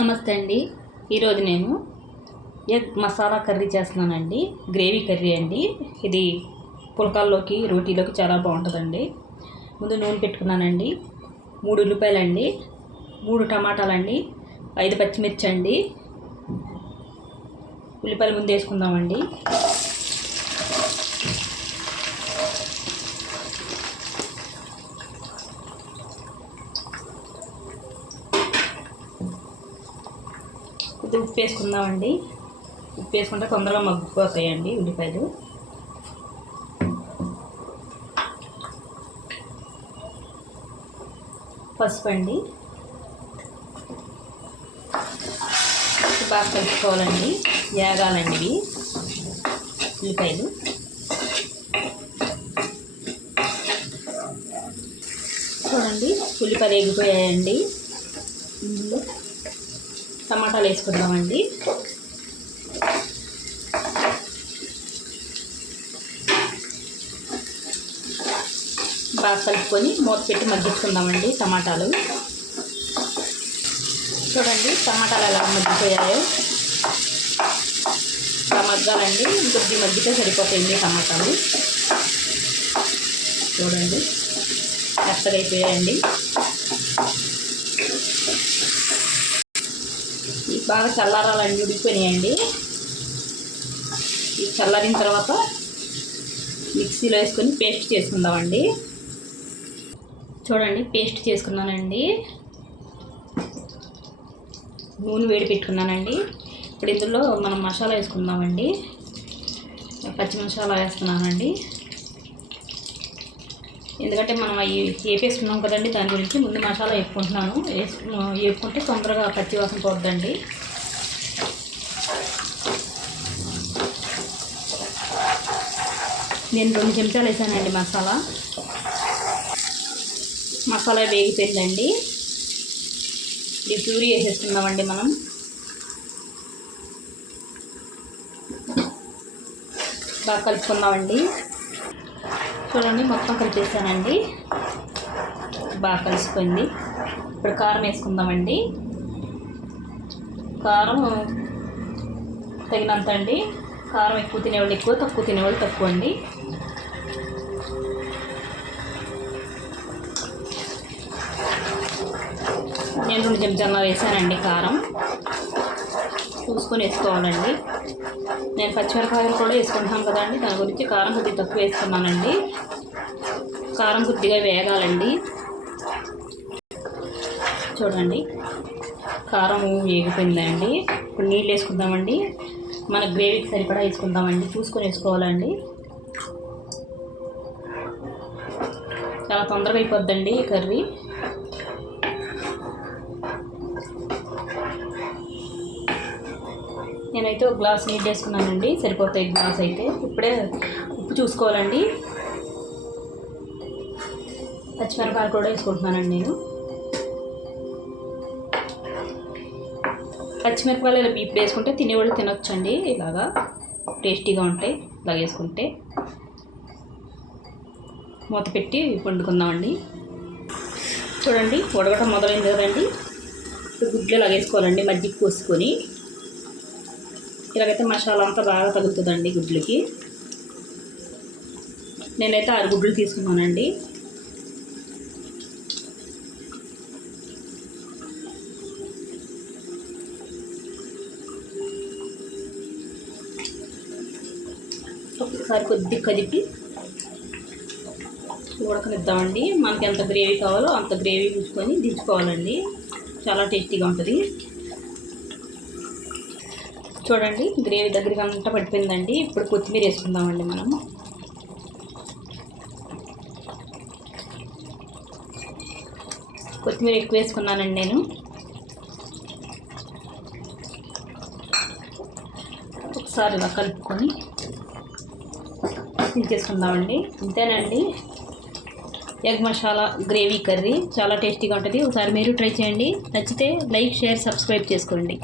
నమస్తే అండి. ఈరోజు నేను ఎగ్ మసాలా కర్రీ చేస్తున్నానండి. గ్రేవీ కర్రీ అండి. ఇది పుల్కాల్లోకి రోటీలోకి చాలా బాగుంటుందండి. ముందు నూనె పెట్టుకున్నానండి. 3 ఉల్లిపాయలండి, 3 టమాటాలండి, 5 పచ్చిమిర్చి అండి. ఉల్లిపాయలు ముందు వేసుకుందామండి. ఉప్పు వేసుకుందామండి. ఉప్పు వేసుకుంటే తొందరగా మగ్గిపోతాయండి ఉల్లిపాయలు. పసుపు అండి. బాగా కలుపుకోవాలండి. వేగాలండి ఇవి ఉల్లిపాయలు. చూడండి ఉల్లిపాయలు వేగిపోయాయండి. ఇందులో టమాటాలు వేసుకుందామండి. బాగా కలుపుకొని మూత పెట్టి మగ్గించుకుందామండి టమాటాలు. చూడండి టమాటాలు ఎలా మగ్గిపోయాయో. ఇలా మగ్గాలండి. ఇంకొద్ది మగ్గితే సరిపోతాయండి టమాటాలు. చూడండి మెత్తగా అయిపోయాయండి. బాగా చల్లారాలండి. ఉడికిపోయినాయండి. ఇది చల్లారిన తర్వాత మిక్సీలో వేసుకొని పేస్ట్ చేసుకుందామండి. చూడండి పేస్ట్ చేసుకున్నానండి. నూనె వేడి పెట్టుకున్నానండి. ఇప్పుడు ఇందులో మనం మసాలా వేసుకుందామండి. పచ్చి మసాలా వేస్తున్నానండి. ఎందుకంటే మనం అవి వేపేసుకున్నాం కదండి, దాని గురించి ముందు మసాలా వేపుకుంటున్నాను. వేపుకుంటే తొందరగా పచ్చి వాసన పోద్దండి. నేను 2 చెంచాలు వేసానండి మసాలా. మసాలా వేగిపోయిందండి. ఇది ప్యూరీ వేసేసుకుందామండి మనం. బాగా కలుపుకుందామండి. చూడండి మొత్తం కలిపేసానండి. బాగా కలిసిపోయింది. ఇప్పుడు కారం వేసుకుందామండి. కారం తగినంత అండి. కారం ఎక్కువ తినేవాళ్ళు ఎక్కువ, తక్కువ తినేవాళ్ళు తక్కువ అండి. నేను 2 చెంచాలు వేసానండి కారం. చూసుకొని వేసుకోవాలండి. నేను పచ్చిమిరపకాయలు కూడా వేసుకుంటాను కదండి, దాని గురించి కారం కొద్దిగా తక్కువ వేసుకున్నానండి. కారం కొద్దిగా వేగాలండి. చూడండి కారం వేగిపోయిందండి. ఇప్పుడు నీళ్ళు వేసుకుందామండి. మన గ్రేవీకి సరిపడా వేసుకుందామండి. చూసుకొని వేసుకోవాలండి. చాలా తొందరగా అయిపోద్దండి ఈ కర్రీ. నేనైతే ఒక గ్లాస్ నీళ్ళు వేసుకున్నానండి. సరిపోతాయి గ్లాస్ అయితే. ఇప్పుడే ఉప్పు చూసుకోవాలండి. పచ్చిమిరపకాయలు కూడా వేసుకుంటున్నానండి నేను. పచ్చిమిరపకాయలు ఇలా ఇప్పుడు వేసుకుంటే తినేవాళ్ళు తినొచ్చండి. ఇలాగా టేస్టీగా ఉంటాయి ఇలాగ వేసుకుంటే. మూత పెట్టి వండుకుందామండి. చూడండి ఉడకటం మొదలైంది కదండి. ఇప్పుడు గుడ్లు ఇలాగ వేసుకోవాలండి. మజ్జిగ పోసుకొని ఇలాగైతే మసాలా అంతా బాగా తగులుతుందండి గుడ్లకి. నేనైతే 6 గుడ్లు తీసుకున్నానండి. ఒకసారి కొద్దిగా కదిపి ఉడకనిద్దామండి. మనకి ఎంత గ్రేవీ కావాలో అంత గ్రేవీ ఉంచుకొని దించుకోవాలండి. చాలా టేస్టీగా ఉంటుంది. చూడండి గ్రేవీ దగ్గరికి అంతా పడిపోయిందండి. ఇప్పుడు కొత్తిమీర వేసుకుందామండి మనం. కొత్తిమీర ఎక్కువ వేసుకున్నానండి నేను. ఒకసారి ఇలా కలుపుకొని దించేసుకుందామండి. అంతేనండి ఎగ్ మసాలా గ్రేవీ కర్రీ చాలా టేస్టీగా ఉంటుంది. ఒకసారి మీరు ట్రై చేయండి. నచ్చితే లైక్, షేర్, సబ్స్క్రైబ్ చేసుకోండి.